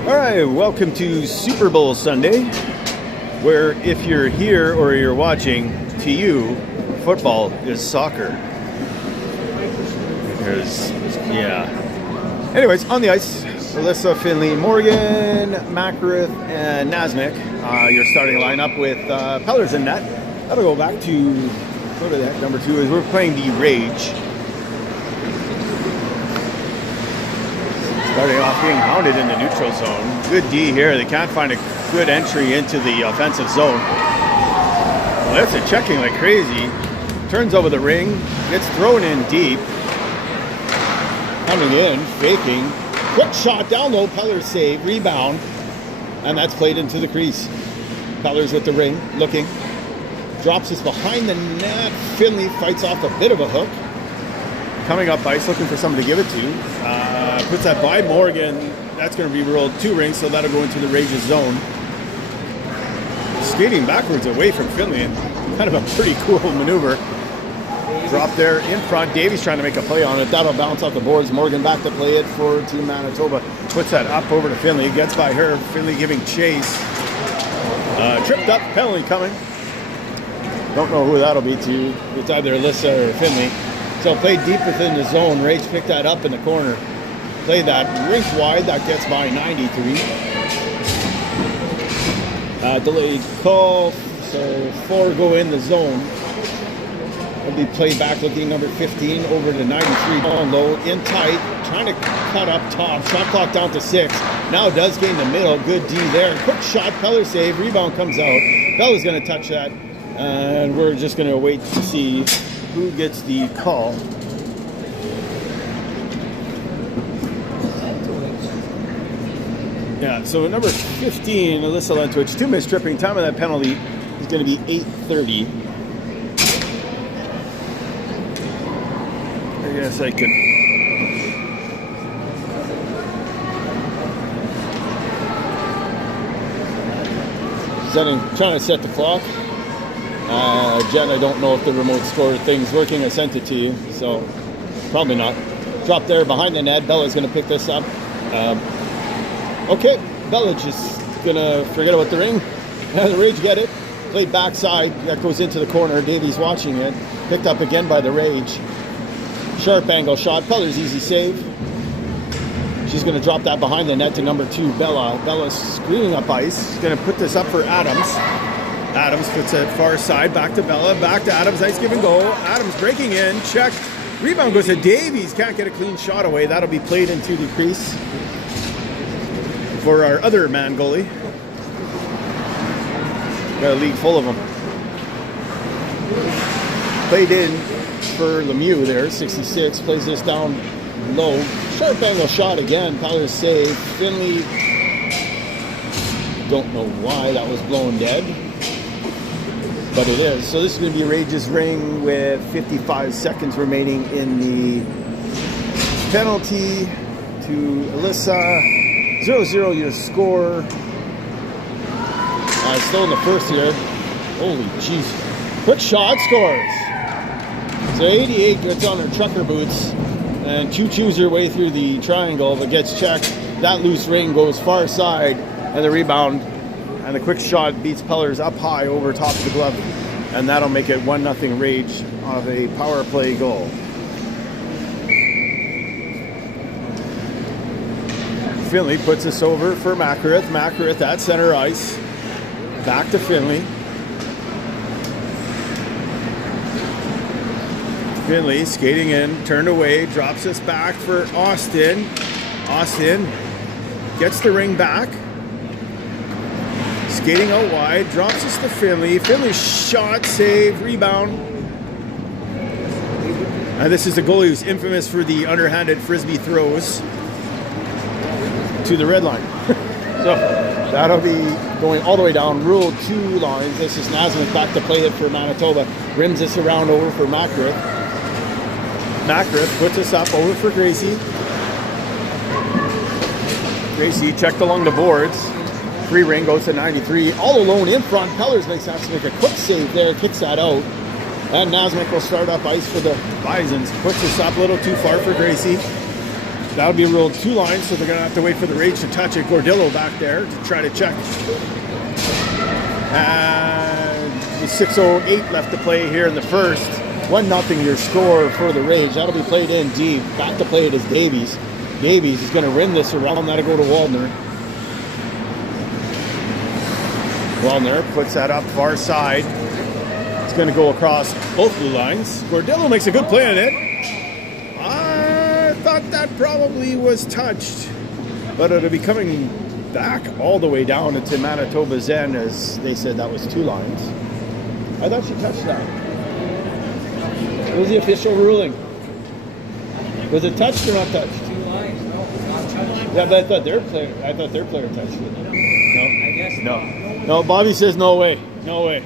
All right, welcome to Super Bowl Sunday, where if you're here or you're watching, to you, football is soccer. Anyways, on the ice, Alyssa, Finley, Morgan, Makarith, and Nasmik. Your starting lineup with Pellers in net. That'll go back to that number 2 as we're playing the Rage. Starting off being hounded in the neutral zone. Good D here. They can't find a good entry into the offensive zone. Well, that's a checking like crazy. Turns over the ring. Gets thrown in deep. Coming in, faking. Quick shot down low. Pellers save. Rebound. And that's played into the crease. Pellers with the ring. Looking. Drops us behind the net. Finley fights off a bit of a hook. Coming up ice, looking for somebody to give it to. Puts that by Morgan. That's going to be rolled 2 rings, so that'll go into the Rage's zone. Skating backwards away from Finley, and kind of a pretty cool maneuver. Drop there in front. Davies trying to make a play on it. That'll bounce off the boards. Morgan back to play it for Team Manitoba. Puts that up over to Finley. Gets by her. Finley giving chase. Tripped up. Penalty coming. Don't know who that'll be to. It's either Alyssa or Finley. So played deep within the zone. Rage picked that up in the corner. Play that rink wide. That gets by 93. Delayed call. So 4 go in the zone. It'll be played back looking number 15 over to 93. Down low, in tight. Trying to cut up top. Shot clock down to 6. Now does gain the middle. Good D there. Quick shot. Peller save. Rebound comes out. Peller's going to touch that. And we're just going to wait to see who gets the call. Yeah, so number 15, Alyssa Lentwich, 2 missed tripping. Time of that penalty is going to be 8:30. I guess I could. Trying to set the clock. Jen, I don't know if the remote score thing's working. I sent it to you, so probably not. Drop there behind the net. Bella's going to pick this up. Okay, Bella just going to forget about the ring. And the Rage get it. Played backside. That goes into the corner. Davies watching it. Picked up again by the Rage. Sharp angle shot. Peller's easy save. She's going to drop that behind the net to number 2, Bella. Bella's screening up ice. She's going to put this up for Adams. Adams puts it far side, back to Bella, back to Adams, nice give and go. Adams breaking in, check. Rebound goes to Davies, can't get a clean shot away. That'll be played into the crease for our other man goalie. Got a league full of them. Played in for Lemieux there, 66, plays this down low. Sharp angle shot again, Pellers save. Finley, don't know why that was blown dead. But it is. So this is going to be Rage's ring with 55 seconds remaining in the penalty to Alyssa. 0-0 your score. Still in the first here. Holy jeez. Quick shot, scores. So 88 gets on her trucker boots and chews her way through the triangle, but gets checked. That loose ring goes far side, and the rebound and the quick shot beats Pellers up high over top of the glove. And that'll make it 1-0 Rage of a power play goal. Finley puts this over for Makarith. Makarith at center ice. Back to Finley. Finley skating in, turned away, drops us back for Austin. Austin gets the ring back. Skating out wide, drops us to Finley. Finley shot, save, rebound. And this is the goalie who's infamous for the underhanded frisbee throws to the red line. So that'll be going all the way down, rule 2 lines. This is Nasmith back to play it for Manitoba. Rims this around over for Makarith. Makarith puts us up over for Gracie. Gracie checked along the boards. Free ring goes to 93. All alone in front. Pellers makes that to make a quick save there. Kicks that out. And Nasmith will start up ice for the Bisons. Puts us up a little too far for Gracie. That'll be ruled 2 lines, so they're going to have to wait for the Rage to touch it. Gordillo back there to try to check. And with 6:08 left to play here in the first. 1-0 your score for the Rage. That'll be played in deep. Back to play it is Davies. Davies is going to rim this around. That'll go to Waldner. Waldner puts that up far side. It's going to go across both blue lines. Gordillo makes a good play on it. I thought that probably was touched, but it'll be coming back all the way down into Manitoba's end, as they said that was 2 lines. I thought she touched that. What was the official ruling? Was it touched or not touched? 2 lines, no, not touched. Yeah, but I thought their player touched it. No? I guess no. No, Bobby says no way. No way.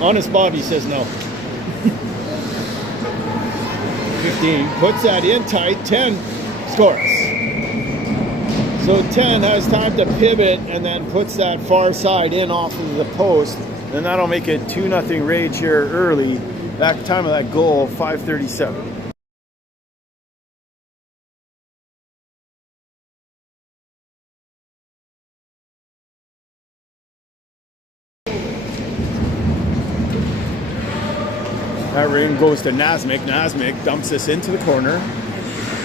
Honest Bobby says no. 15 puts that in tight. 10 scores. So 10 has time to pivot and then puts that far side in off of the post. And that'll make it 2-0 Rage here early. That time of that goal, 5:37. That ring goes to Nasmik. Nasmik dumps this into the corner.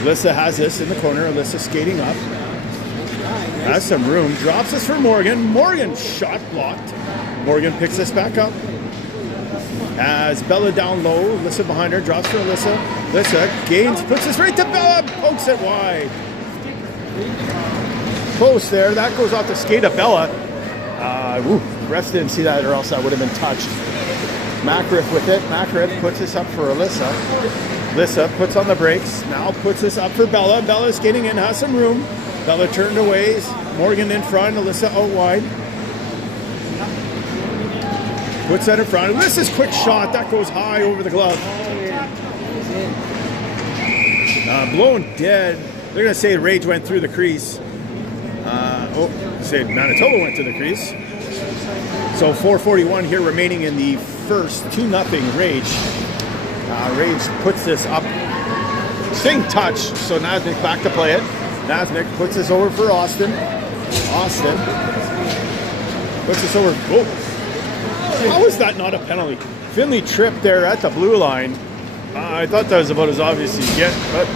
Alyssa has this in the corner. Alyssa skating up. Has some room. Drops this for Morgan. Morgan shot blocked. Morgan picks this back up. As Bella down low. Alyssa behind her. Drops for Alyssa. Alyssa gains. Puts this right to Bella. Pokes it wide. Close there. That goes off the skate of Bella. Refs didn't see that, or else that would have been touched. Macriff with it. Macriff puts this up for Alyssa. Alyssa puts on the brakes. Now puts this up for Bella. Bella's skating in, has some room. Bella turned away. Morgan in front. Alyssa out wide. Puts that in front. Alyssa's quick shot. That goes high over the glove. Blown dead. They're going to say Rage went through the crease. Say Manitoba went to the crease. So 4:41 here remaining in the first. 2-0 Rage. Rage puts this up. Sing touch. So Nasmik back to play it. Nasmik puts this over for Austin. Austin puts this over. Whoa. How is that not a penalty? Finley tripped there at the blue line. I thought that was about as obvious as you get, but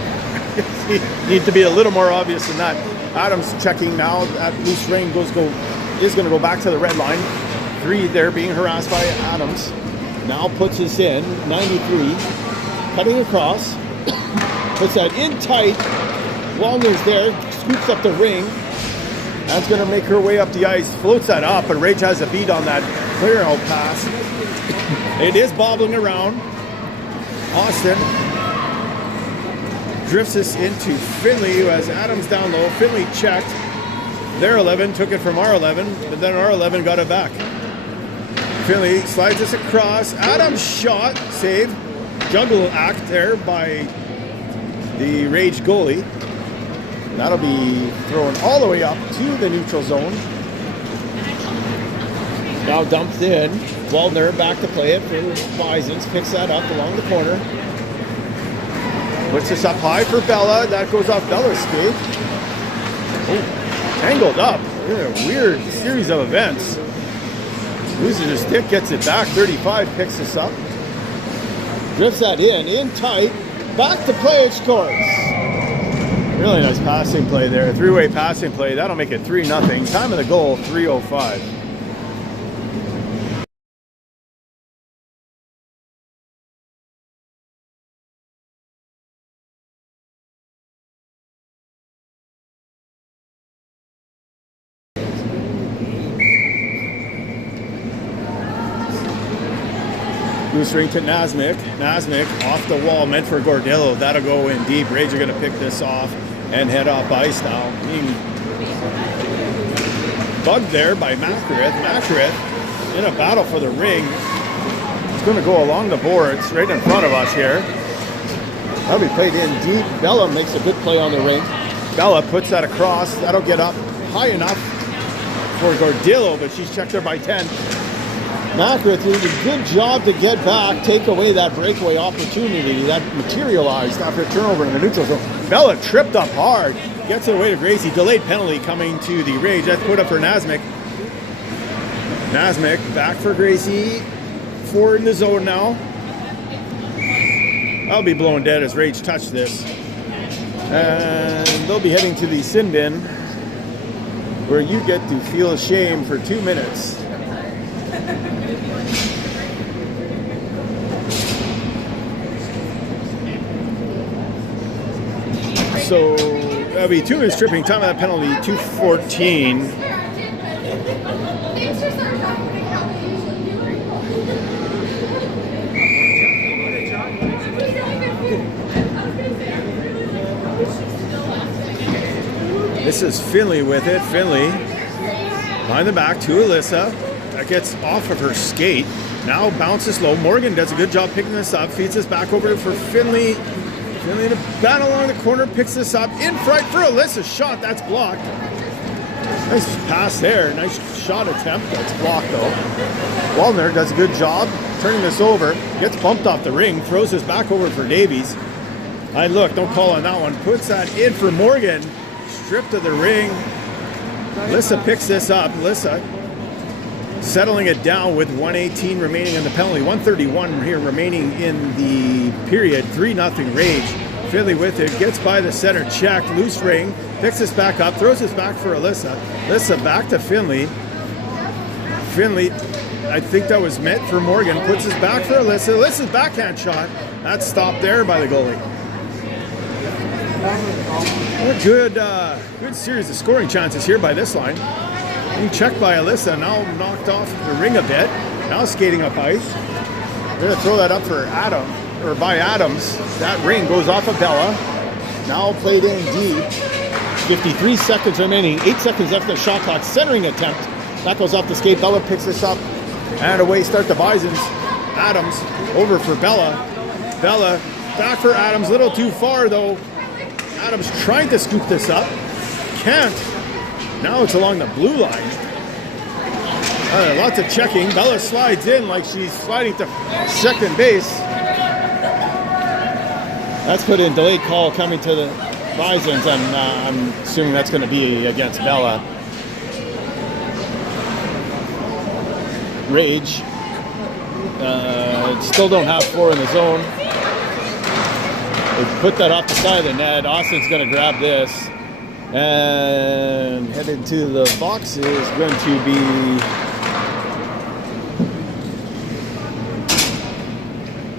you need to be a little more obvious than that. Adams checking now. That loose ring is going to go back to the red line. 3 there being harassed by Adams. Now puts this in. 93. Cutting across. Puts that in tight. Waldner's there. Scoops up the ring. That's going to make her way up the ice. Floats that up, but Rage has a beat on that clear out pass. It is bobbling around. Austin drifts this into Finley, who has Adams down low. Finley checked. Their 11 took it from our 11, but then our 11 got it back. Finley slides this across. Adams shot, save. Juggle act there by the Rage goalie. That'll be thrown all the way up to the neutral zone. Now dumped in. Waldner back to play it for Bisons. Picks that up along the corner. Puts this up high for Bella. That goes off Bella's skate. Oh, tangled up. A weird series of events. Loses his stick, gets it back. 35 picks this up. Drifts that in tight. Back to play, it scores. Really nice passing play there. 3-way passing play. That'll make it 3-0. Time of the goal, 3:05. Loose ring to Nasmik. Nasmik off the wall, meant for Gordillo. That'll go in deep. Rage are going to pick this off and head off ice now. Being bugged there by Macrith. Macrith in a battle for the ring. It's going to go along the boards right in front of us here. That'll be played in deep. Bella makes a good play on the ring. Bella puts that across. That'll get up high enough for Gordillo, but she's checked there by 10. Macra did a good job to get back, take away that breakaway opportunity that materialized after a turnover in the neutral zone. Bella tripped up hard, gets it away to Gracie. Delayed penalty coming to the Rage. That's put up for Nasmik. Nasmik back for Gracie. Four in the zone now. I'll be blown dead as Rage touched this. And they'll be heading to the sin bin where you get to feel shame for 2 minutes. So that'll be 2 minutes tripping. Time of that penalty, 2:14. This is Finley with it. Finley behind the back to Alyssa. That gets off of her skate. Now bounces low. Morgan does a good job picking this up. Feeds this back over for Finley. Finley in a battle along the corner. Picks this up. In front for Alyssa's shot. That's blocked. Nice pass there. Nice shot attempt. That's blocked though. Wallner does a good job turning this over. Gets bumped off the ring. Throws this back over for Davies. Look, don't call on that one. Puts that in for Morgan. Stripped of the ring. Alyssa picks this up. Alyssa settling it down with 1:18 remaining in the penalty. 1:31 here remaining in the period. 3-0 Rage. Finley with it. Gets by the center. Check. Loose ring. Picks this back up. Throws this back for Alyssa. Alyssa back to Finley. Finley, I think that was meant for Morgan. Puts this back for Alyssa. Alyssa's backhand shot. That's stopped there by the goalie. A good series of scoring chances here by this line. Being checked by Alyssa, now knocked off the ring a bit. Now skating up ice. They're gonna throw that up for Adam, or by Adams. That ring goes off of Bella. Now played in deep. 53 seconds remaining. 8 seconds left of the shot clock. Centering attempt. That goes off the skate. Bella picks this up. And away start the Bisons. Adams over for Bella. Bella back for Adams. Little too far though. Adams trying to scoop this up. Can't. Now it's along the blue line. Lots of checking. Bella slides in like she's sliding to second base. That's put in delayed call coming to the Bisons, and I'm assuming that's going to be against Bella. Rage. Still don't have 4 in the zone. They put that off the side of the net. Austin's going to grab this. And headed to the box is going to be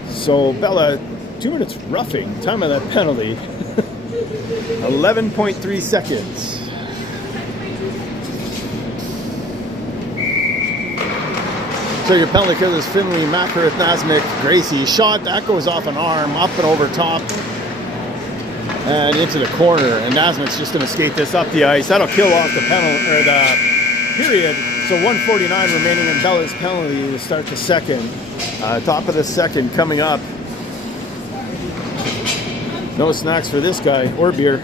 so Bella, 2 minutes roughing. Time of that penalty. 11.3 seconds. So your penalty kill is Finley, Macker, Nasmik, Gracie. Shot, that goes off an arm, up and over top. And into the corner, and Nasmik's just going to skate this up the ice. That'll kill off the penalty or the period. So 1:49 remaining in Bella's penalty to start the second. Top of the second coming up. No snacks for this guy or beer.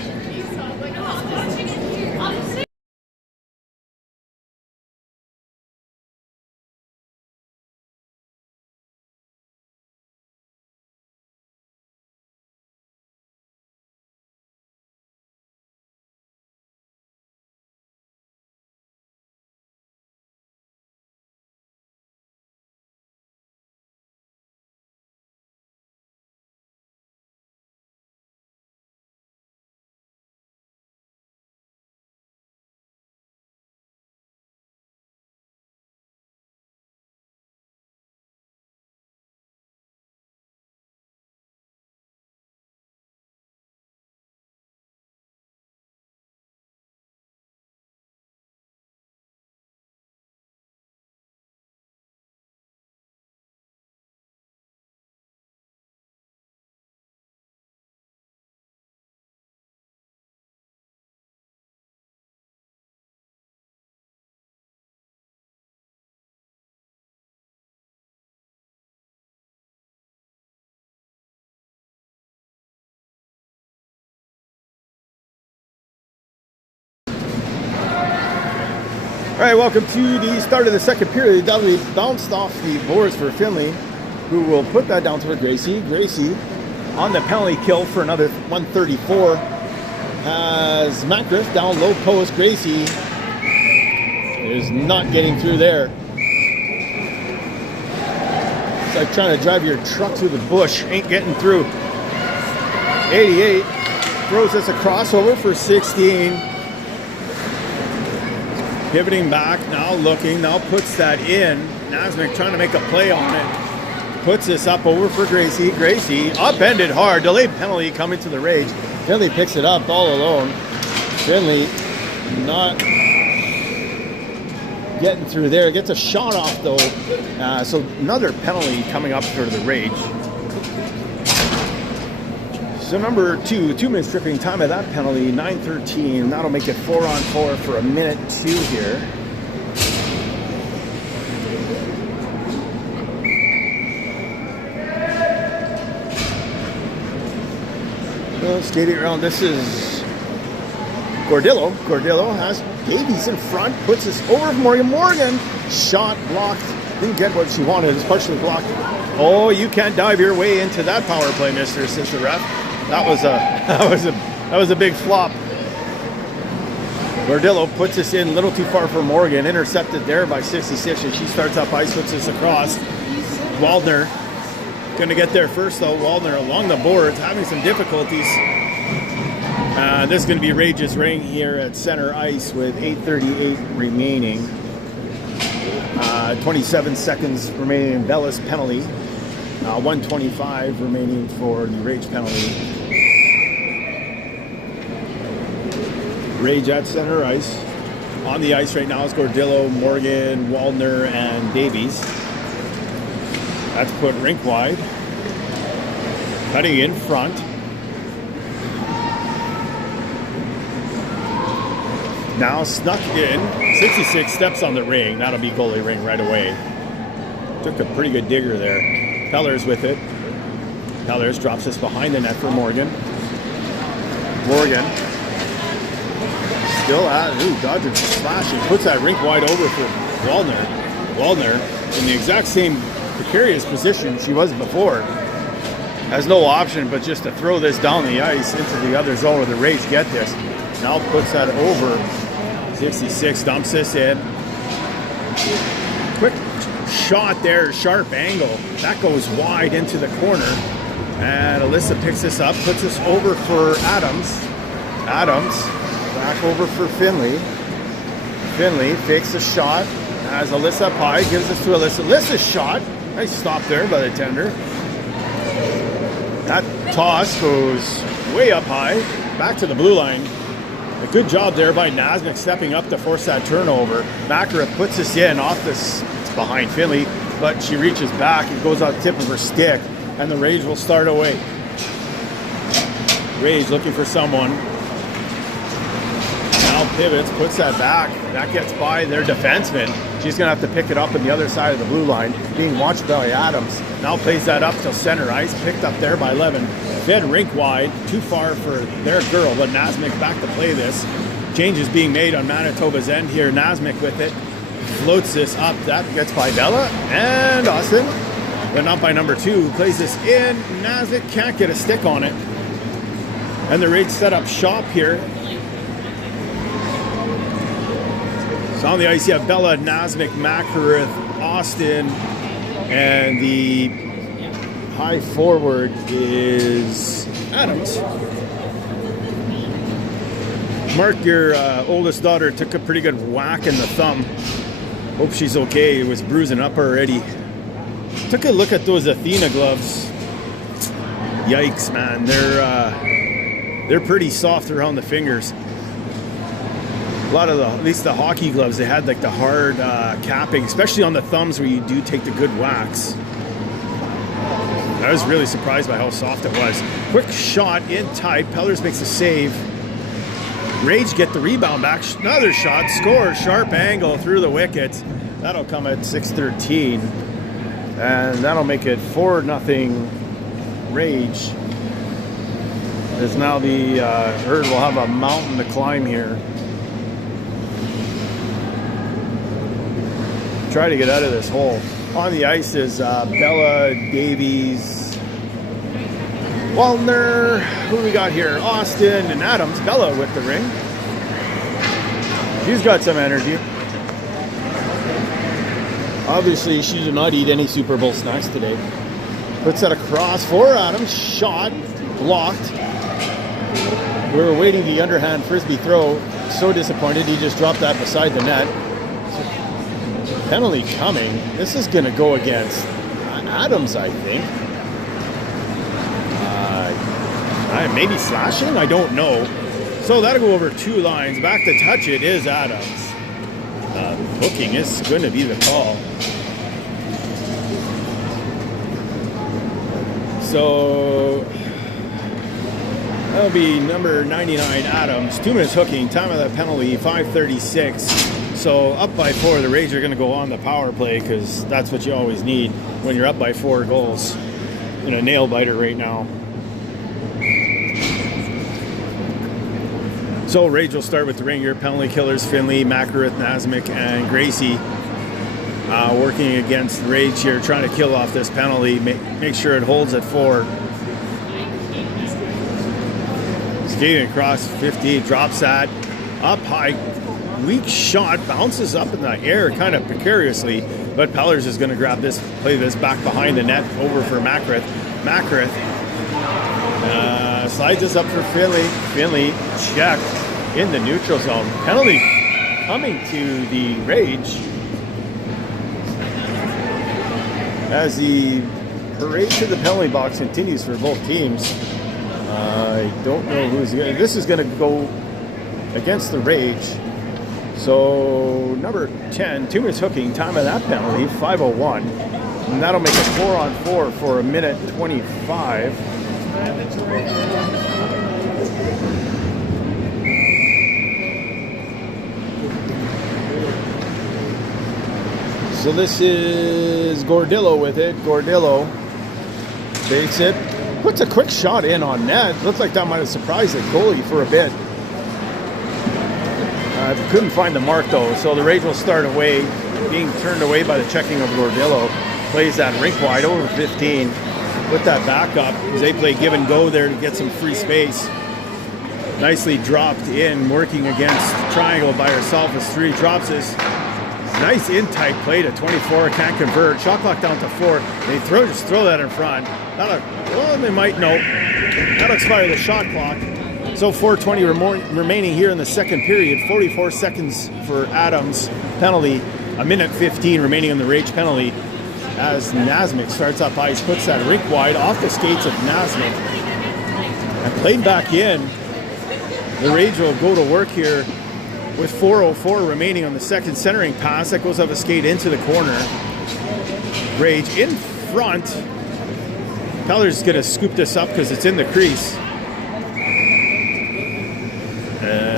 All right, welcome to the start of the second period. Dudley bounced off the boards for Finley, who will put that down to Gracie. Gracie on the penalty kill for another 134. Has Macgriff down low post. Gracie is not getting through there. It's like trying to drive your truck through the bush. Ain't getting through. 88 throws us a crossover for 16. Pivoting back, now looking, now puts that in. Nasmik trying to make a play on it. Puts this up over for Gracie. Gracie upended hard. Delayed penalty coming to the Rage. Finley picks it up all alone. Finley not getting through there. Gets a shot off though. So another penalty coming up for the Rage. So number 2 minutes tripping time of that penalty, 9:13. That'll make it 4-on-4 for a minute 2 here. Well, skating around. This is Gordillo. Gordillo has Davies in front, puts this over Morgan. Morgan shot blocked. Didn't get what she wanted. It's partially blocked. Oh, you can't dive your way into that power play, mister, says the ref. That was a big flop. Gordillo puts this in a little too far for Morgan. Intercepted there by 66, and she starts up ice, puts this across. Waldner going to get there first, though. Waldner along the boards, having some difficulties. This is going to be Rage's ring here at center ice with 8:38 remaining. 27 seconds remaining in Bella's penalty. 1:25 remaining for the Rage penalty. Rage at center ice. On the ice right now is Gordillo, Morgan, Waldner, and Davies. That's put rink wide. Cutting in front. Now snuck in. 66 steps on the ring. That'll be goalie ring right away. Took a pretty good digger there. Pellers with it. Pellers drops this behind the net for Morgan. Morgan still at, dodging slashing. Puts that rink wide over for Waldner. Waldner in the exact same precarious position she was before. Has no option but just to throw this down the ice into the other zone where the Rage get this. Now puts that over. 66 dumps this in. Quick shot there, sharp angle. That goes wide into the corner. And Alyssa picks this up, puts this over for Adams. Adams back over for Finley. Finley fakes a shot as Alyssa Pye gives this to Alyssa. Alyssa's shot. Nice stop there by the tender. That toss goes way up high, back to the blue line. A good job there by Nasmik stepping up to force that turnover. Macra puts this in off this, it's behind Finley, but she reaches back. It goes on the tip of her stick, and the Rage will start away. Rage looking for someone. Now pivots, puts that back. That gets by their defenseman. She's going to have to pick it up on the other side of the blue line, being watched by Adams. Now plays that up to center ice, picked up there by Levin. Fed rink wide, too far for their girl, but Nasmik back to play this. Changes being made on Manitoba's end here. Nasmik with it, floats this up. That gets by Bella and Austin, but not by number 2. Plays this in. Nasmik can't get a stick on it. And the Rage set up shop here. So on the ice, you have Bella, Nasmik, Makarith, Austin, and the high forward is Adams. Mark, your oldest daughter took a pretty good whack in the thumb. Hope she's okay. It was bruising up already. Took a look at those Athena gloves. Yikes, man. They're pretty soft around the fingers. A lot of at least the hockey gloves, they had like the hard capping, especially on the thumbs where you do take the good whacks. I was really surprised by how soft it was. Quick shot in tight. Pellers makes a save. Rage get the rebound back. Another shot. Score. Sharp angle through the wickets. That'll come at 6:13. And that'll make it 4-0 Rage. As now the Herd will have a mountain to climb here. try to get out of this hole. On the ice is Bella, Davies, Waldner. Who we got here? Austin and Adams. Bella with the ring. She's got some energy. Obviously, she did not eat any Super Bowl snacks today. Puts that across for Adams. Shot. Blocked. We were waiting the underhand frisbee throw. So disappointed. He just dropped that beside the net. Penalty coming. This is going to go against Adams, I think. Maybe slashing? I don't know. So that'll go over 2 lines. Back to touch it is Adams. Hooking is going to be the call. So that'll be number 99, Adams. 2 minutes hooking. Time of that penalty, 5:36. So up by 4, the Rays are going to go on the power play because that's what you always need when you're up by 4 goals. In a nail biter right now. So Rage will start with the ring here. Penalty killers, Finley, Makarith, Nasmik, and Gracie working against Rage here, trying to kill off this penalty. Make sure it holds at 4. Skating across 50, drops that. Up high, weak shot, bounces up in the air kind of precariously, but Pellers is going to grab this, play this back behind the net, over for Makarith. Makarith slides this up for Finley. Finley checked in the neutral zone. Penalty coming to the Rage as the parade to the penalty box continues for both teams. I don't know who's going to... This is going to go against the Rage. So number 10, 2 minutes hooking, time of that penalty, 5:01. And that'll make it 4-on-4 for 1:25. So this is Gordillo with it. Gordillo takes it, puts a quick shot in on net. Looks like that might have surprised the goalie for a bit. Couldn't find the mark though, so the Rage will start away, being turned away by the checking of Gordillo. Plays that rink wide over 15. Put that back up as they play give and go there to get some free space. Nicely dropped in, working against triangle by herself as 3. Drops this. Nice in-tight play to 24, can't convert. Shot clock down to 4. They just throw that in front. Well, they might, no. That'll expire the shot clock. So 4:20 remaining here in the second period. 44 seconds for Adams penalty. 1:15 remaining on the Rage penalty as Nasmik starts up ice, puts that rink wide off the skates of Nasmik. And played back in. The Rage will go to work here with 4:04 remaining on the second centering pass. That goes off a skate into the corner. Rage in front. Peller's going to scoop this up because it's in the crease.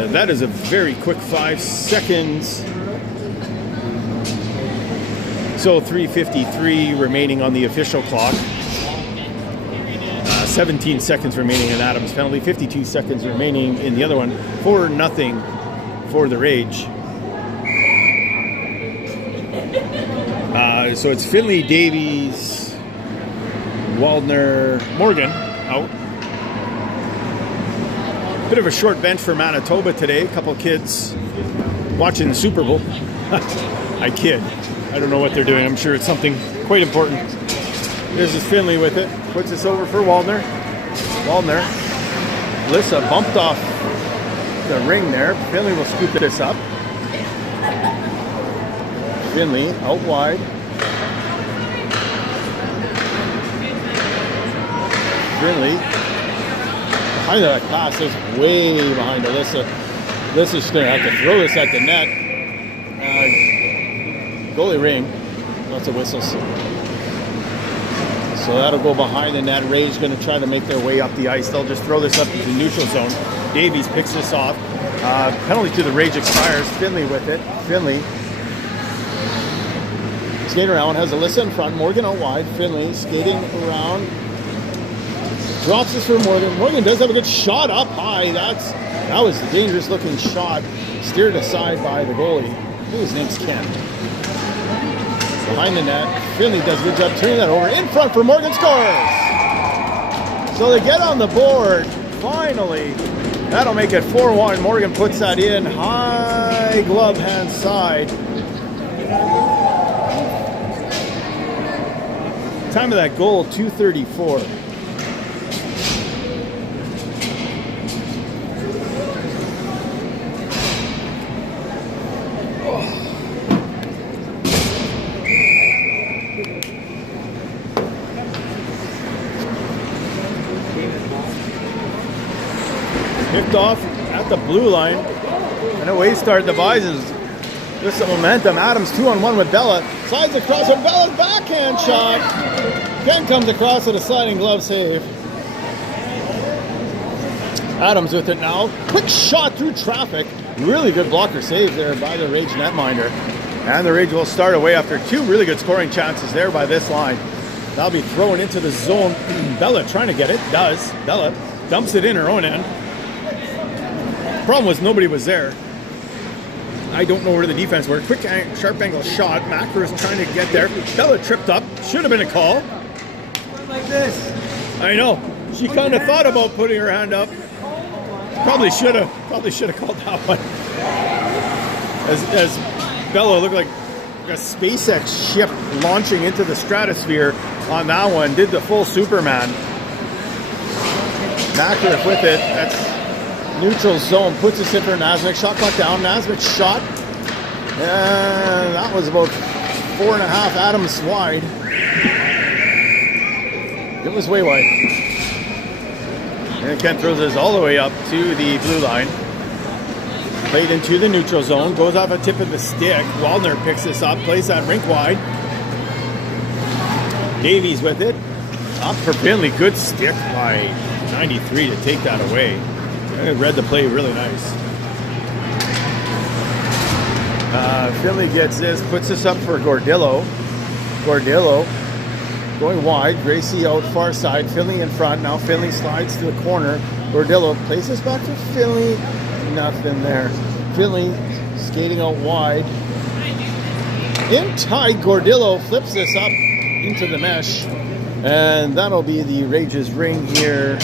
That is a very quick 5 seconds. So 3:53 remaining on the official clock. 17 seconds remaining in Adams' penalty. 52 seconds remaining in the other one. 4-0 for the Rage. So it's Finley, Davies, Waldner, Morgan out. Bit of a short bench for Manitoba today. A couple kids watching the Super Bowl. I kid. I don't know what they're doing. I'm sure it's something quite important. There's this Finley with it. Puts this over for Waldner. Waldner. Lissa bumped off the ring there. Finley will scoop this up. Finley out wide. Finley. Behind that pass is way behind Alyssa. Alyssa's going to have to throw this at the net. Goalie ring. Lots of whistles. So that'll go behind the net. Ray's going to try to make their way up the ice. They'll just throw this up to the neutral zone. Davies picks this off. Penalty to the Rage expires. Finley with it. Finley skating around. Has Alyssa in front. Morgan out wide. Finley skating around. Drops this for Morgan. Morgan does have a good shot up high. That was a dangerous looking shot. Steered aside by the goalie. I think his name's Ken. Behind the net, Finley does a good job turning that over. In front for Morgan, scores! So they get on the board, finally. That'll make it 4-1. Morgan puts that in, high glove hand side. Time of that goal, 2:34. Kicked off at the blue line, and away start the Bisons. Just the momentum. Adams 2-on-1 with Bella. Slides across, and Bella's backhand shot. Ken comes across with a sliding glove save. Adams with it now. Quick shot through traffic. Really good blocker save there by the Rage netminder. And the Rage will start away after two really good scoring chances there by this line. That'll be thrown into the zone. Bella trying to get it. Does. Bella dumps it in her own end. Problem was nobody was there. I don't know where the defense were. Quick, sharp angle shot. Macker is trying to get there. Bella tripped up. Should have been a call. Like this. I know. She kind of thought about putting her hand up. Probably should have called that one. As Bella looked like a SpaceX ship launching into the stratosphere on that one. Did the full Superman. Macker with it. That's neutral zone, puts us in for Nasmyk. Shot clock down. Nasmyk shot. And that was about 4.5 Adams wide. It was way wide. And Kent throws this all the way up to the blue line. Played into the neutral zone. Goes off a tip of the stick. Waldner picks this up. Plays that rink wide. Davies with it. Up for Finley. Good stick by 93 to take that away. I read the play really nice. Finley gets this, puts this up for Gordillo. Gordillo going wide. Gracie out far side. Finley in front. Now Finley slides to the corner. Gordillo plays this back to Finley. Nothing there. Finley skating out wide. In tight, Gordillo flips this up into the mesh. And that'll be the Rage's ring here.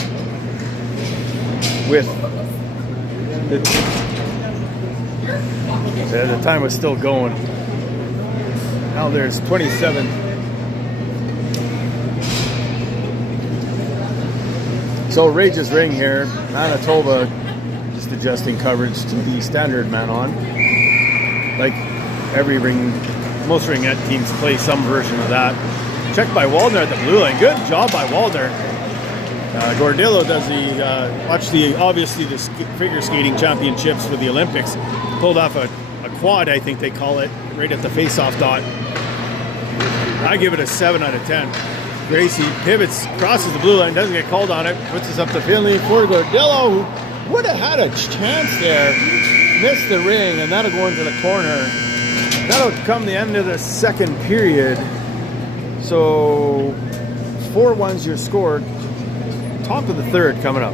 With the time was still going. Now there's 27. So Rage's ring here. Manitoba just adjusting coverage to the standard man on. Like every ring, most ringette teams play some version of that. Checked by Waldner at the blue line. Good job by Waldner. Gordillo does obviously the figure skating championships for the Olympics. Pulled off a quad, I think they call it, right at the face-off dot. I give it a 7 out of 10. Gracie pivots, crosses the blue line, doesn't get called on it, puts us up to Finley for Gordillo, who would have had a chance there. Missed the ring, and that'll go into the corner. That'll come the end of the second period. So 4-1's your score. Top of the third coming up.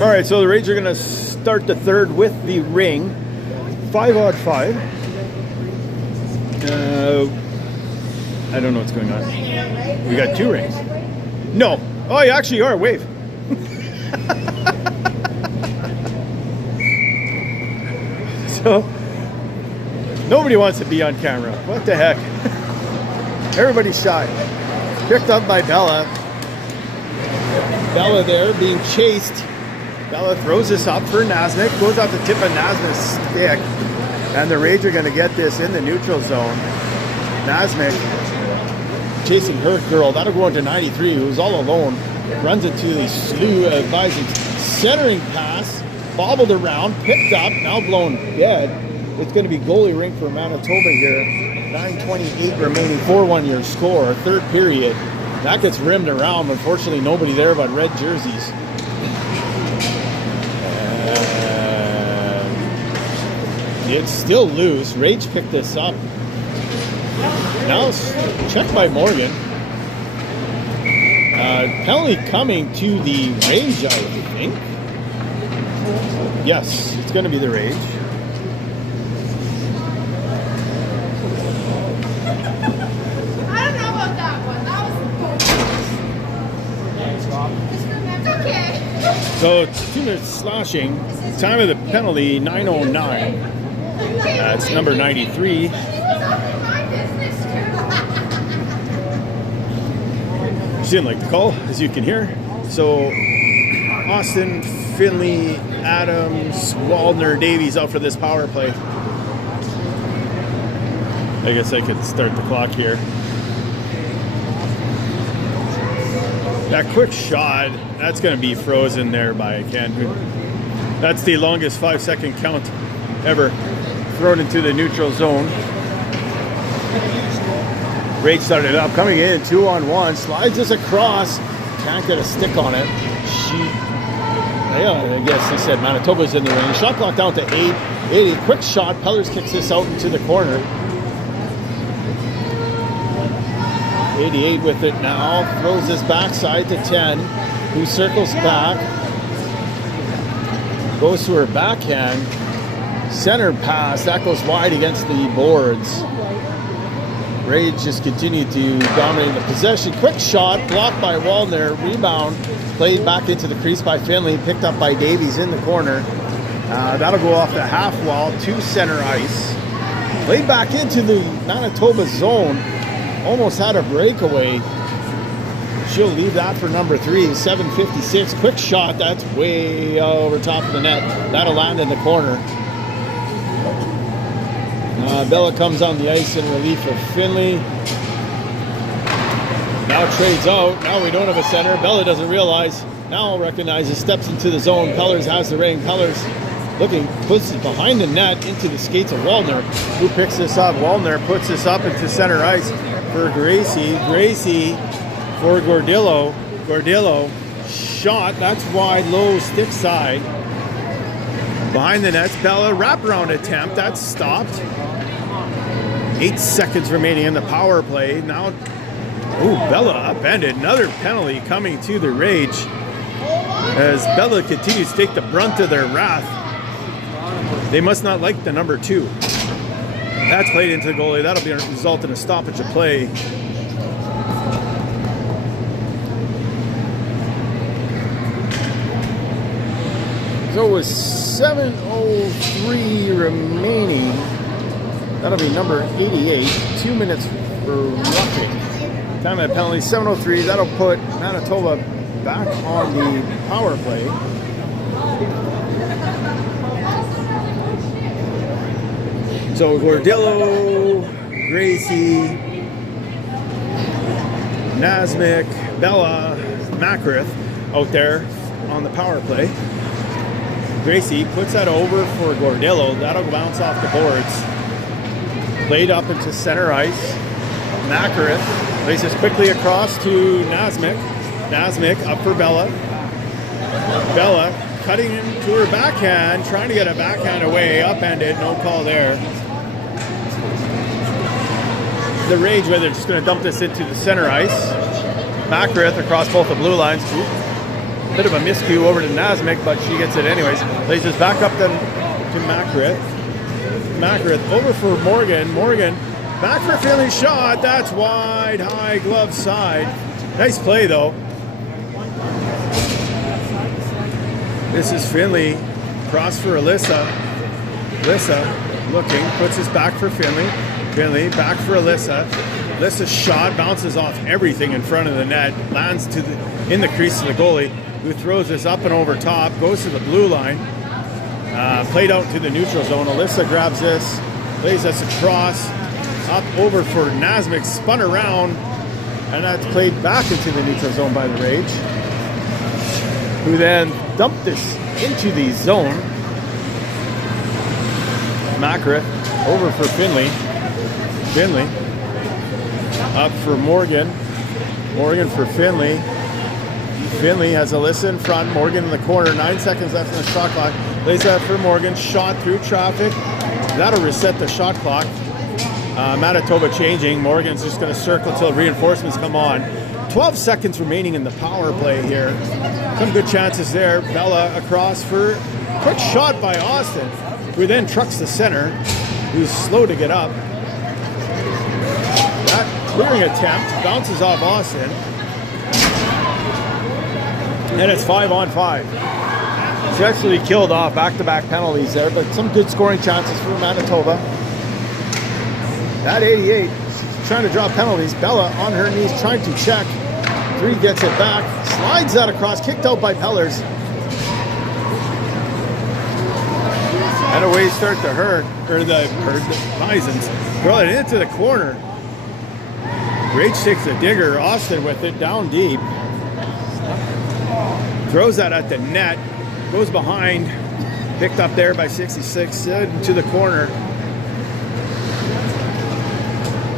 All right, so the Rage are going to start the third with the ring. 5-on-5. I don't know what's going on. We got 2 rings. No. Oh, you actually are. Wave. So, nobody wants to be on camera. What the heck? Everybody's shy. Picked up by Bella. Bella there being chased. Bella throws this up for Nasmik. Goes off the tip of Nasmik's stick. And the Rage are going to get this in the neutral zone. Nasmik chasing her girl. That'll go into 93, who's all alone. Runs into the slew of advising centering pass. Bobbled around, picked up, now blown dead. It's going to be goalie rink for Manitoba here. 9:28 remaining, 4-1 your score, 3rd period. That gets rimmed around. Unfortunately, nobody there but red jerseys. It's still loose. Rage picked this up. Now it's checked by Morgan. Penalty coming to the Rage, I think. Yes, it's going to be the Rage. I don't know about that one. That was okay. So 2 minutes slashing. Time of the penalty 9:09. It's number 93. She didn't like the call, as you can hear. So Austin, Finley, Adams, Waldner, Davies out for this power play. I guess I could start the clock here. That quick shot, that's going to be frozen there by Ken. That's the longest 5-second count ever thrown into the neutral zone. Rage started up, coming in 2-on-1, slides this across, can't get a stick on it. I guess he said Manitoba's in the range. Shot clock down to 8. Quick shot. Pellers kicks this out into the corner. 88 with it now. Throws this backside to 10. Who circles back. Goes to her backhand. Center pass. That goes wide against the boards. Rage just continued to dominate the possession. Quick shot. Blocked by Waldner. Rebound. Played back into the crease by Finley. Picked up by Davies in the corner. That'll go off the half wall to center ice. Played back into the Manitoba zone. Almost had a breakaway. She'll leave that for number 3. 7:56. Quick shot. That's way over top of the net. That'll land in the corner. Bella comes on the ice in relief of Finley. Now trades out. Now we don't have a center. Bella doesn't realize. Now recognizes. Steps into the zone. Pellers has the ring. Pellers looking. Puts it behind the net into the skates of Waldner. Who picks this up? Waldner puts this up into center ice for Gracie. Gracie for Gordillo. Gordillo shot. That's wide, low, stick side. Behind the nets. Bella wraparound attempt. That's stopped. 8 seconds remaining in the power play. Now, Bella upended. Another penalty coming to the Rage as Bella continues to take the brunt of their wrath. They must not like the number 2. That's played into the goalie. That'll be a result in a stoppage of play. So with 7:03 remaining, that'll be number 88. 2 minutes for roughing. Time of penalty 7:03. That'll put Manitoba back on the power play. So Gordillo, Gracie, Nasmik, Bella, Macrith out there on the power play. Gracie puts that over for Gordillo. That'll bounce off the boards. Played up into center ice. Macrith places quickly across to Nasmik. Nasmik up for Bella. Bella cutting into her backhand, trying to get a backhand away. Upended, no call there. The Rage, whether they're just going to dump this into the center ice. Macrith across both the blue lines. Bit of a miscue over to Nasmik, but she gets it anyways. Places back up then to Macrith. Macrith over for Morgan. Morgan Back for Finley's shot. That's wide, high, glove side. Nice play, though. This is Finley. Cross for Alyssa. Alyssa looking, puts his back for Finley. Finley, back for Alyssa. Alyssa's shot bounces off everything in front of the net. Lands in the crease of the goalie, who throws this up and over top. Goes to the blue line. Played out to the neutral zone. Alyssa grabs this. Plays this across. Up over for Nasmik, spun around, and that's played back into the neutral zone by the Rage, who then dumped this into the zone. Macra over for Finley. Finley up for Morgan. Morgan for Finley. Finley has Alyssa in front. Morgan in the corner. 9 seconds left in the shot clock. Plays that for Morgan. Shot through traffic. That'll reset the shot clock. Manitoba changing. Morgan's just going to circle till reinforcements come on. 12 seconds remaining in the power play here. Some good chances there. Bella across for quick shot by Austin, who then trucks the center, who's slow to get up. That clearing attempt bounces off Austin. And it's 5-on-5. She actually killed off back-to-back penalties there, but some good scoring chances for Manitoba. At 88, she's trying to draw penalties. Bella on her knees trying to check. 3 gets it back, slides that across, kicked out by Pellers. And away start the the Bisons. Throw it into the corner. Rage takes the digger. Austin with it down deep. Throws that at the net. Goes behind. Picked up there by 66. Into the corner.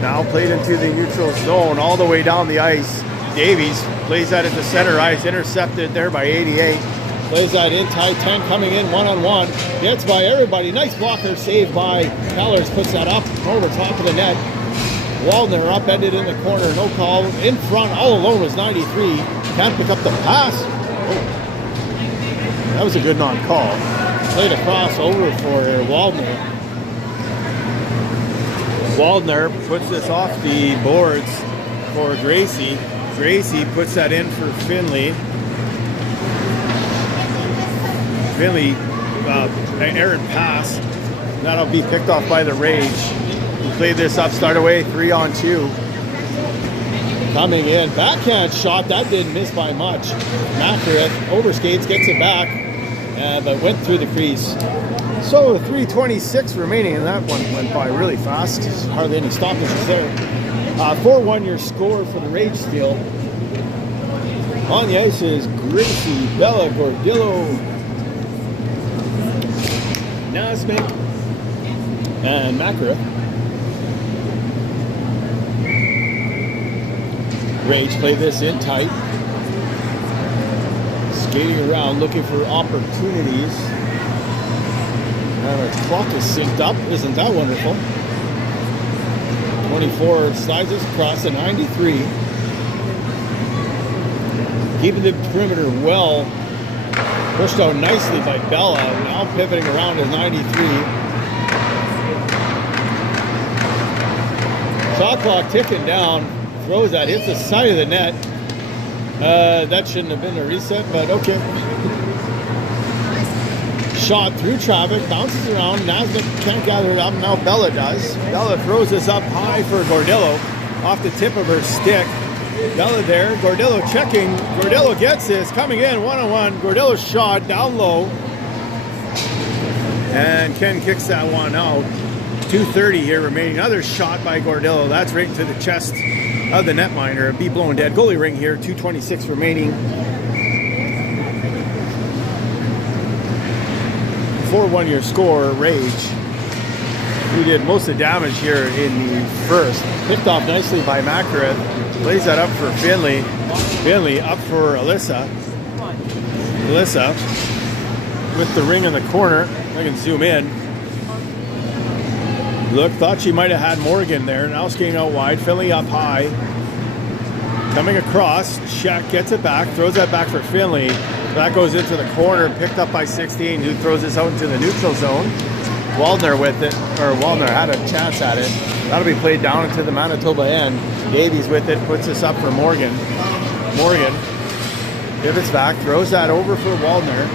Now played into the neutral zone all the way down the ice. Davies plays that at the center ice. Intercepted there by 88. Plays that in tight. 10 coming in one-on-one. Gets by everybody. Nice blocker save by Pellers. Puts that up over top of the net. Waldner upended in the corner. No call. In front all alone was 93. Can't pick up the pass. Oh. That was a good non-call. Played across over for Waldner. Waldner puts this off the boards for Gracie. Gracie puts that in for Finley. Finley, errant pass. That'll be picked off by the Rage. He played this up, start away, 3-on-2. Coming in, backhand shot, that didn't miss by much. Macra overskates, gets it back, but went through the crease. So 3:26 remaining, and that one went by really fast. Hardly any stoppages there. 4-1 your score for the Rage Steel. On the ice is Gracie, Bella, Gordillo, Nasmik, and Macra. Rage play this in tight. Skating around looking for opportunities. And our clock is synced up. Isn't that wonderful? 24 slides us across to 93. Keeping the perimeter well. Pushed out nicely by Bella. Now pivoting around to 93. Shot clock ticking down. Throws that, hits the side of the net. That shouldn't have been a reset, but okay. Shot through traffic, bounces around. Nasmik can't gather it up. Now Bella does. Bella throws this up high for Gordillo off the tip of her stick. Bella there. Gordillo checking. Gordillo gets this. Coming in one-on-one. Gordillo's shot down low. And Ken kicks that one out. 2:30 here remaining. Another shot by Gordillo. That's right into the chest of the netminder. Be blown dead. Goalie ring here. 2:26 remaining. 4-1 your score. Rage, who did most of the damage here in the first. Picked off nicely by Macra. Plays that up for Finley. Finley up for Alyssa. Alyssa with the ring in the corner. I can zoom in. Look, thought she might have had Morgan there. Now skating out wide. Finley up high. Coming across. Shack gets it back. Throws that back for Finley. That goes into the corner. Picked up by 16, who throws this out into the neutral zone. Waldner with it, or Waldner had a chance at it. That'll be played down into the Manitoba end. Davies with it, puts this up for Morgan. Morgan pivots back, throws that over for Waldner.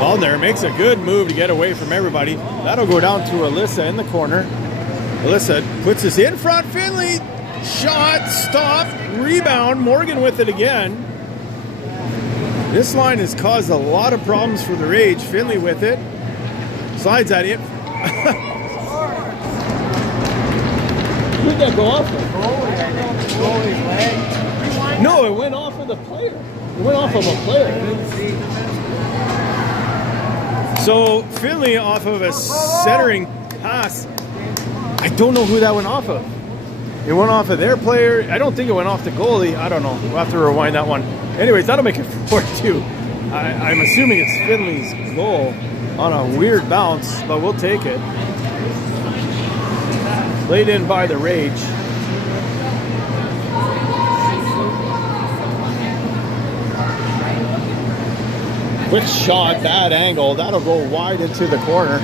Waldner makes a good move to get away from everybody. That'll go down to Alyssa in the corner. Alyssa puts this in front. Finley, shot, stop, rebound. Morgan with it again. This line has caused a lot of problems for the Rage. Finley with it. Slides at it. Who'd that go off of? Goalie's leg. No, it went off of the player. It went off of a player. So Finley off of a centering pass. I don't know who that went off of. It went off of their player. I don't think it went off the goalie. I don't know. We'll have to rewind that one. Anyways, that'll make it 4-2. I'm assuming it's Finley's goal on a weird bounce, but we'll take it. Played in by the Rage. Quick shot, bad angle. That'll go wide into the corner.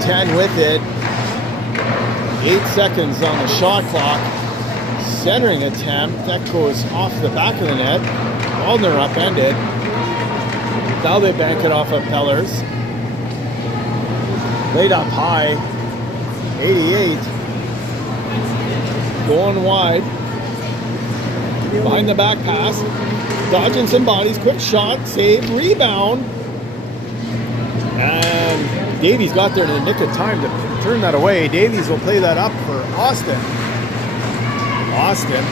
10 with it. 8 seconds on the shot clock. Centering attempt. That goes off the back of the net. Waldner upended. Now they bank it off of Pellers. Laid up high. 88. Going wide. Behind the back pass. Dodging some bodies. Quick shot. Save. Rebound. And Davies got there in the nick of time to turn that away. Davies will play that up for Austin. Austin.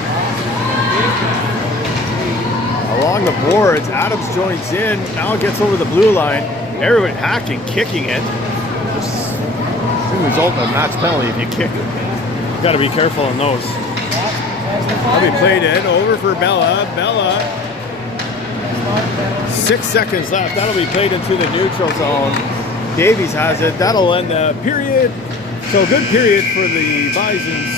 Along the boards. Adams joins in. Now gets over the blue line. Everyone hacking, kicking it. Result of match penalty if you kick it. You got to be careful on those. That'll be played in. Over for Bella. Bella. 6 seconds left. That'll be played into the neutral zone. Davies has it. That'll end the period. So good period for the Bisons,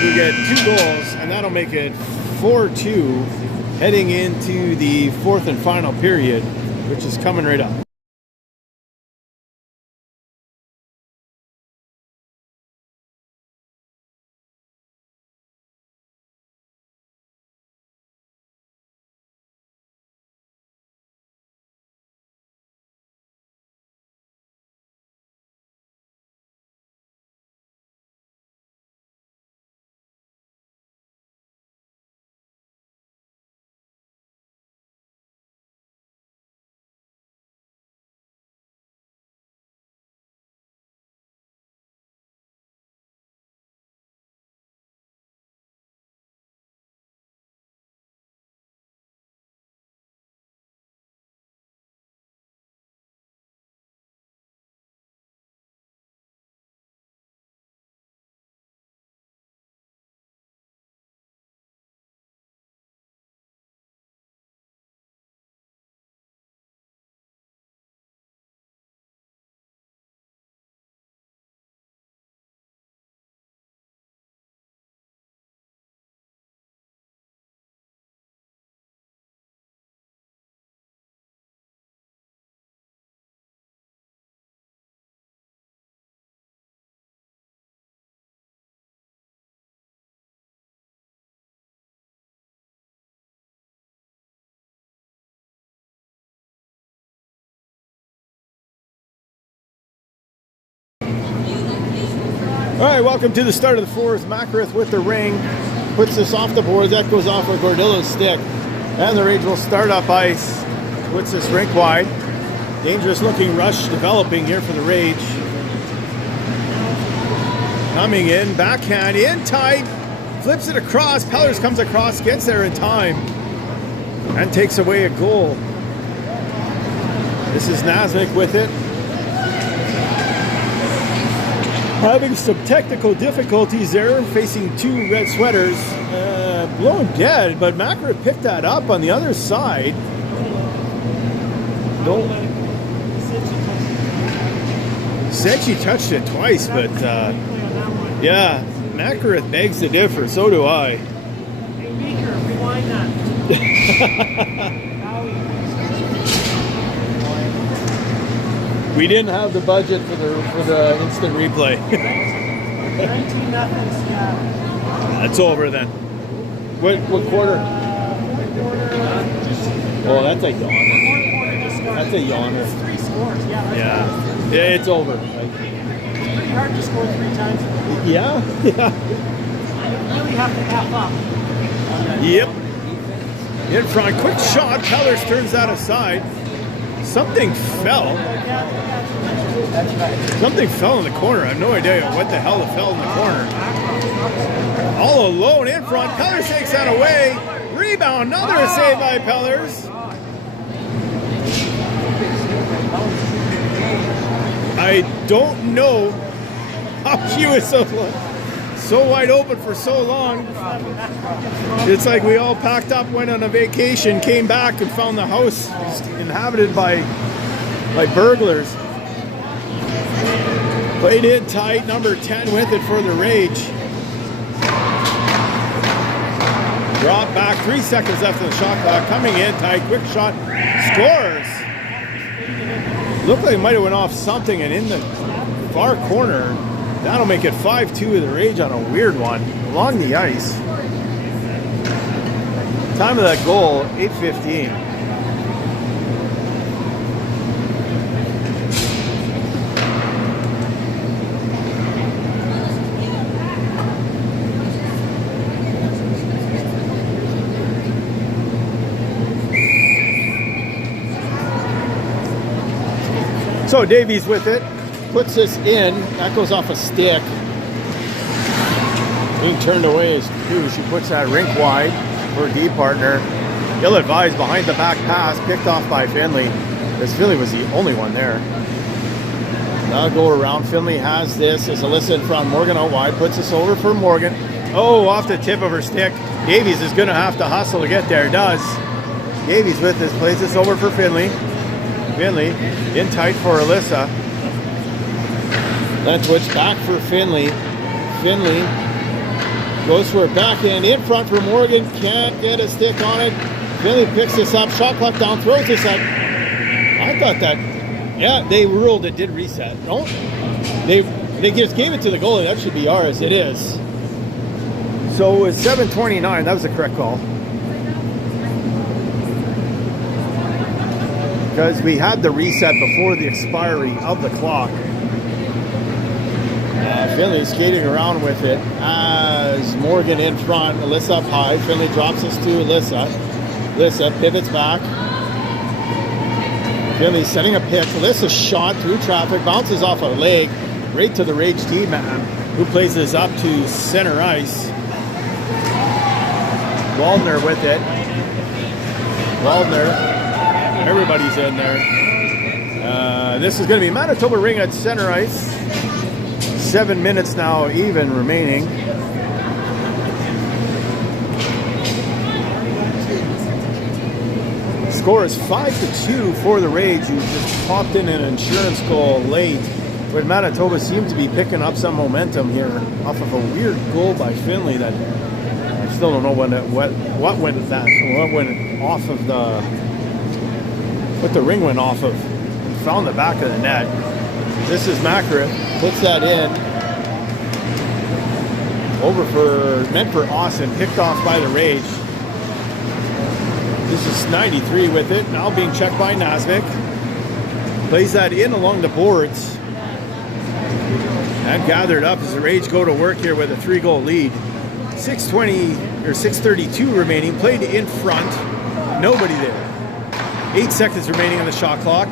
who get 2 goals, and that'll make it 4-2 heading into the 4th and final period, which is coming right up. All right, welcome to the start of the 4th. Makareth with the ring. Puts this off the board. That goes off of Gordillo's stick. And the Rage will start up ice. Puts this rink wide. Dangerous looking rush developing here for the Rage. Coming in, backhand, in tight. Flips it across. Pellers comes across, gets there in time. And takes away a goal. This is Nasmik with it. Having some technical difficulties there, facing 2 red sweaters. Blown dead, but Makareth picked that up on the other side. Said she touched it twice, but yeah, Makareth begs to differ. So do I. Hey, Beaker, rewind that. We didn't have the budget for the instant replay. 19 nothing Seattle. That's over then. What quarter? Oh, that's a yawner. That's a yawner. It's 3 scores. Yeah. Yeah, it's over. It's pretty hard to score 3 times. Yeah. Yeah. You really have to half up. Yep. In front, quick shot. Pellers turns that aside. Something fell. Something fell in the corner. I have no idea what the hell fell in the corner. All alone in front. Pellers takes that away. Rebound. Another save by Pellers. I don't know how he was so wide open for so long. It's like we all packed up, went on a vacation, came back and found the house inhabited by burglars. Played it tight, number 10 with it for the Rage. Drop back, 3 seconds left on the shot clock. Coming in tight, quick shot, scores. Looked like it might have went off something, and in the far corner, that'll make it 5-2 with the Rage on a weird one along the ice. Time of that goal, 8:15. So Davies with it, puts this in, that goes off a stick. Being turned away is two. She puts that rink wide for D partner. Ill-advised behind the back pass, picked off by Finley. Because Finley was the only one there. Now go around. Finley has this as Alyssa in front. Morgan out wide, puts this over for Morgan. Oh, off the tip of her stick. Davies is going to have to hustle to get there. Does. Davies with this, plays this over for Finley. Finley in tight for Alyssa. Then switch back for Finley. Finley goes for a backhand in front for Morgan. Can't get a stick on it. Finley picks this up. Shot clock down. Throws this up. I thought that, yeah, they ruled it did reset. No, they just gave it to the goalie. That should be ours. It is. So it was 7:29. That was the correct call. Because we had the reset before the expiry of the clock. Finley skating around with it as Morgan in front. Alyssa up high. Finley drops this to Alyssa. Alyssa pivots back. Finley setting a pick. Alyssa shot through traffic. Bounces off a leg. Right to the Rage team man, who plays this up to center ice. Waldner with it. Waldner. Everybody's in there. This is going to be Manitoba Ring at center ice. 7 minutes now even remaining. Score is 5-2 for the Rage, who just popped in an insurance goal late. But Manitoba seemed to be picking up some momentum here off of a weird goal by Finley that I still don't know what went off of the. What the ring went off of. Found the back of the net. This is Macra. Puts that in. Meant for Austin. Picked off by the Rage. This is 93 with it. Now being checked by Nasvik. Plays that in along the boards. And gathered up as the Rage go to work here with a 3-goal lead. 6:32 remaining. Played in front. Nobody there. 8 seconds remaining on the shot clock.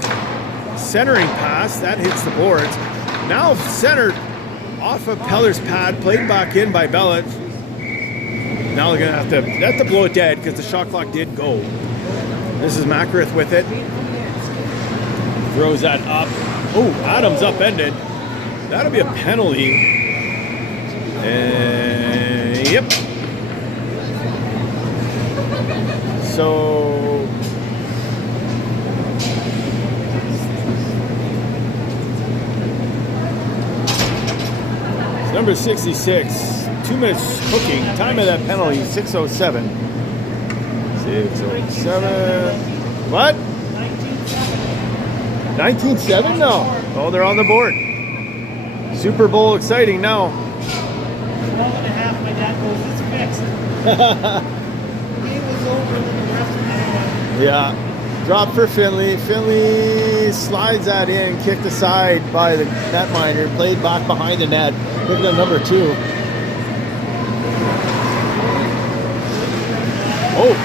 Centering pass, that hits the boards. Now centered off of Peller's pad, played back in by Bellet. Now they're gonna have to blow it dead because the shot clock did go. This is Makarith with it. Throws that up. Oh, Adams upended. That'll be a penalty. Yep. So number 66, 2 minutes cooking. Time of that penalty, 6:07. 6:07. What? 19-7 now. Oh, they're on the board. Super Bowl exciting now. 12.5, my dad goes, it's fixed. The game was over and the rest of the Yeah. Drop for Finley. Finley slides that in, kicked aside by the netminder, played back behind the net, picking up number 2. Oh!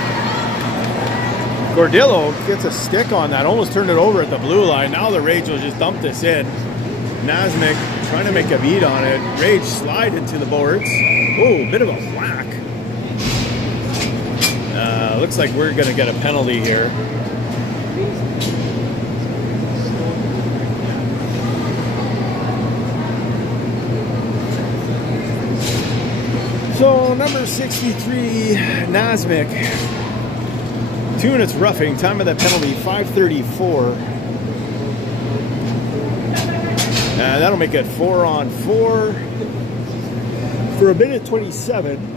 Gordillo gets a stick on that, almost turned it over at the blue line. Now the Rage will just dump this in. Nasmik trying to make a beat on it. Rage slide into the boards. Oh, bit of a whack. Looks like we're going to get a penalty here. So number 63, Nasmik. 2 minutes roughing. Time of that penalty, 5:34. That'll make it 4-on-4 for a minute 27.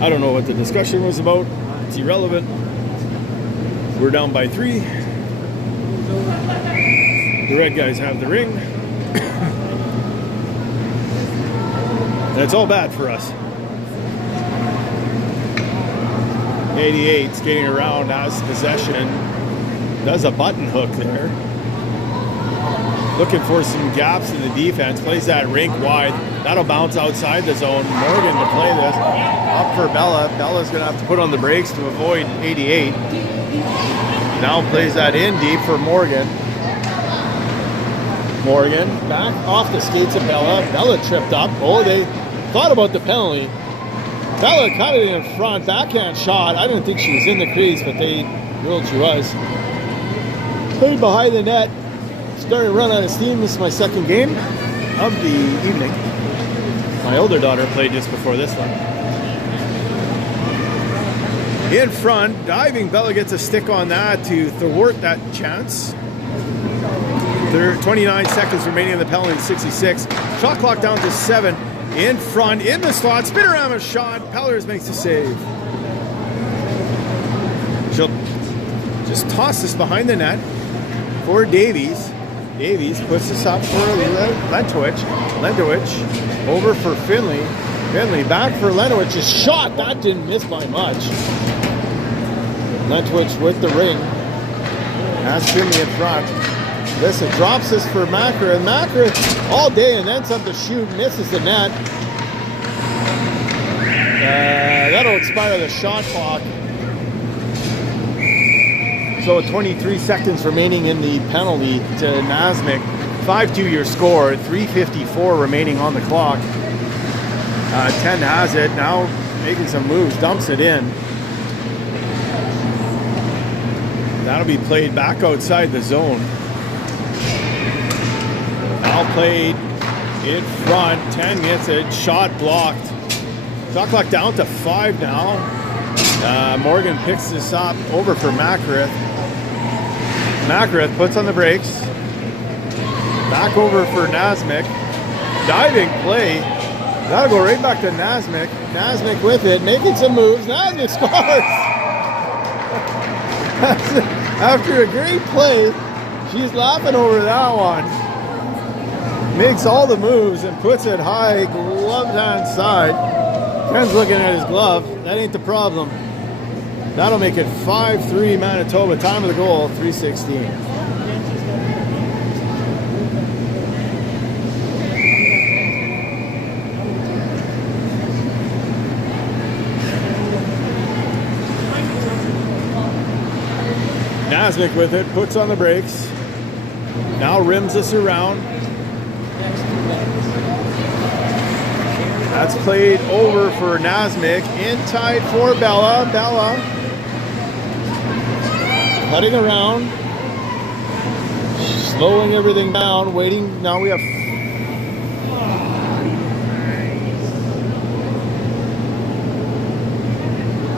I don't know what the discussion was about. It's irrelevant. We're down by 3. The red guys have the ring. That's all bad for us. 88 skating around, has possession. Does a button hook there. Looking for some gaps in the defense. Plays that rink wide. That'll bounce outside the zone. Morgan to play this. Up for Bella. Bella's going to have to put on the brakes to avoid 88. Now plays that in deep for Morgan. Morgan back off the skates of Bella. Bella tripped up. Oh, they thought about the penalty. Bella cut it in front. Backhand shot. I didn't think she was in the crease, but they ruled she was. Played behind the net. Starting to run out of steam. This is my second game of the evening. My older daughter played just before this one. In front, diving. Bella gets a stick on that to thwart that chance. 29 seconds remaining in the penalty, 66. Shot clock down to 7. In front, in the slot, Spinorama shot. Pellers makes the save. She'll just toss this behind the net for Davies. Davies puts this up for Lentowich. Lentowich over for Finley. Finley back for Lentowich's shot. That didn't miss by much. Lentowich with the ring. Has Finley in front. Listen, drops this for Macra, and Macra all day and then some to shoot, misses the net. That'll expire the shot clock. So 23 seconds remaining in the penalty to Nasmik. 5-2 your score, 3:54 remaining on the clock. 10 has it, now making some moves, dumps it in. That'll be played back outside the zone. Now played in front, 10 gets it, shot blocked. Shot clock down to 5 now. Morgan picks this up over for Makarith. Makarith puts on the brakes. Back over for Nasmik. Diving play. That'll go right back to Nasmik. Nasmik with it, making some moves. Nasmik scores! After a great play, she's laughing over that one. Makes all the moves and puts it high, glove hand side. Ken's looking at his glove. That ain't the problem. That'll make it 5-3 Manitoba. Time of the goal, 3:16. Nasmik with it, puts on the brakes. Now rims us around. That's played over for Nasmik. In tight for Bella. Bella cutting around. Slowing everything down. Waiting. Now we have...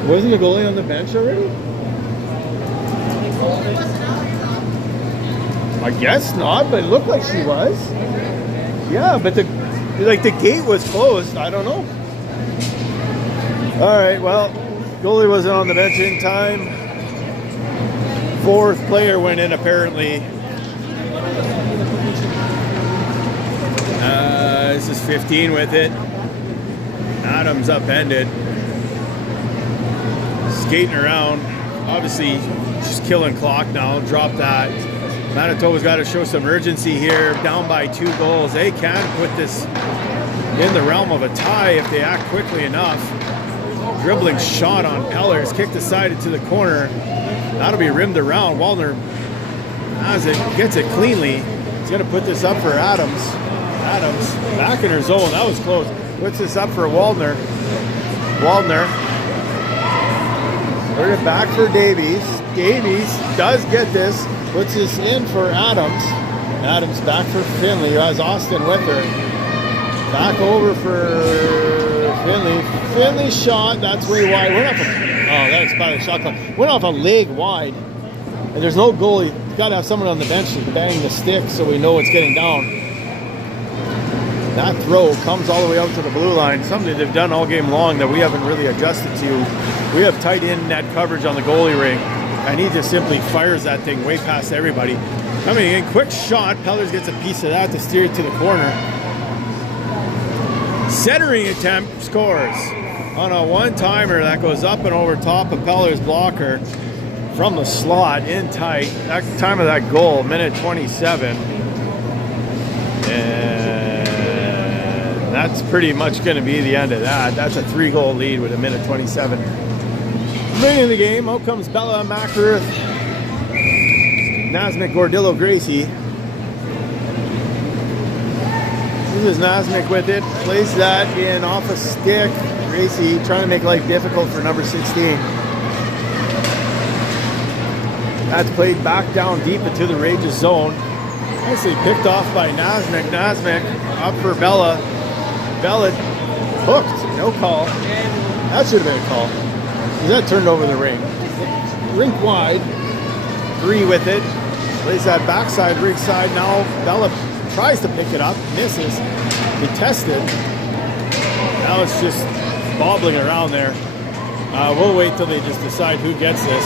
Wasn't the goalie on the bench already? I guess not, but it looked like she was. Yeah, but the gate was closed. I don't know. All right, well, goalie wasn't on the bench in time. Fourth player went in apparently. This is 15 with it. Adams upended. Skating around. Obviously just killing clock now. Drop that. Manitoba's got to show some urgency here. Down by 2 goals. They can put this in the realm of a tie if they act quickly enough. Dribbling shot on Pellers. Kicked aside into the corner. That'll be rimmed around. Wallner has it. Gets it cleanly. He's going to put this up for Adams. Adams back in her zone. That was close. Puts this up for Waldner. Waldner. Put it back for Davies. Davies does get this. Puts this in for Adams. Adams back for Finley, who has Austin with her. Back over for Finley. Finley shot. That's way wide. Went off that expired shot clock. Went off a leg wide. And there's no goalie. You've got to have someone on the bench to bang the stick so we know it's getting down. That throw comes all the way out to the blue line. Something they've done all game long that we haven't really adjusted to. We have tight end net coverage on the goalie ring. And he just simply fires that thing way past everybody. Coming in, quick shot. Pellers gets a piece of that to steer it to the corner. Centering attempt, scores on a one-timer that goes up and over top of Pellers' blocker from the slot in tight. That time of that goal, minute 27. And that's pretty much going to be the end of that. That's a 3-goal lead with a minute 27. Remaining in the game, out comes Bella, Macarth, Nasmik, Gordillo, Gracie. This is Nasmik with it. Plays that in off a stick. Gracie trying to make life difficult for number 16. That's played back down deep into the Rage's zone. Nicely picked off by Nasmik. Nasmik up for Bella. Bella hooked. No call. That should have been a call. That turned over the ring. Rink wide. 3 with it. Plays that backside, rink side. Now Bella tries to pick it up. Misses. Contested. Now it's just bobbling around there. We'll wait till they just decide who gets this.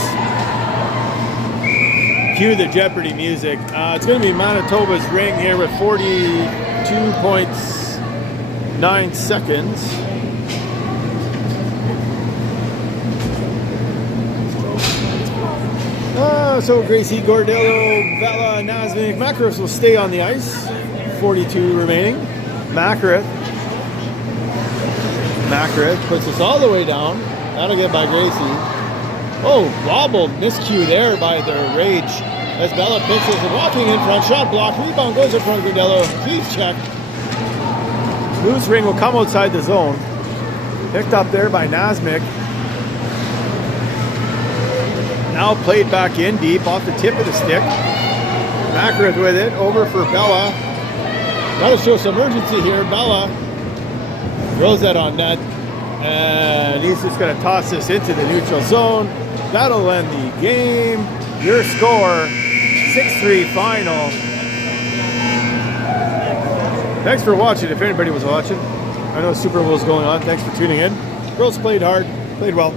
Cue the Jeopardy music. It's going to be Manitoba's ring here with 42.9 seconds. So Gracie, Gordillo, Bella, Nasmik, Macarth will stay on the ice. 42 remaining. Macarth puts us all the way down. That'll get by Gracie. Oh, wobbled, miscue there by the Rage. As Bella picks it, walking in front, shot blocked, rebound goes in front of Gordillo. Keeps check. Loose ring will come outside the zone. Picked up there by Nasmik. Now played back in deep off the tip of the stick. Macarth with it, over for Bella. Got to show some urgency here. Bella throws that on net. And he's just going to toss this into the neutral zone. That'll end the game. Your score, 6-3 final. Thanks for watching, if anybody was watching. I know Super Bowl is going on. Thanks for tuning in. Girls played hard, played well.